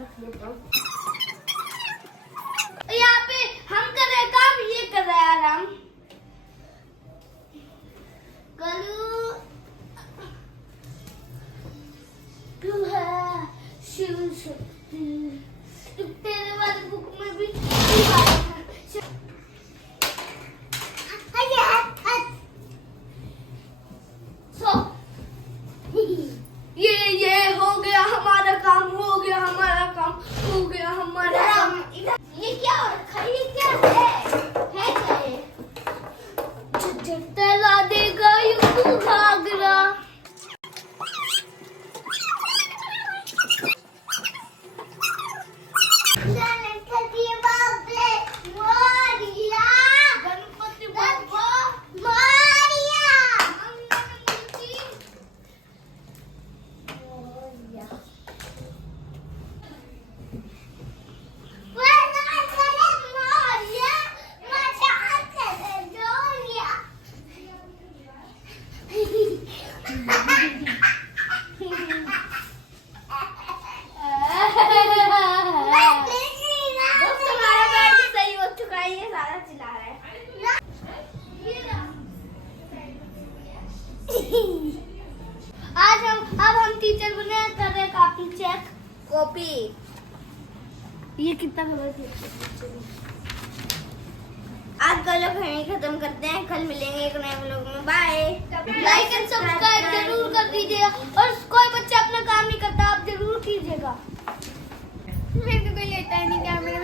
रख लेता हूँ। यहाँ पे हम कर रहे काम, ये कर रहे हैं आराम। कलू तू है शिव शक्ति, तेरे वाली बुक में भी ये हो गया हमारा काम, हो गया हमारा काम, हो गया हमारा काम। ये क्या हो रखा है? ये क्या है क्या ये? झट ला देगा यूं घाघरा। अब हम टीचर बने, कर रहे कॉपी चेक। कॉपी ये कितना कलर है? आज का व्लॉग यहीं खत्म करते हैं, कल मिलेंगे एक नए व्लॉग में। बाय। लाइक एंड सब्सक्राइब जरूर कर दीजिएगा, और कोई बच्चा अपना काम नहीं करता आप जरूर कीजिएगा। मेरे को कोई लेता नहीं कैमरा।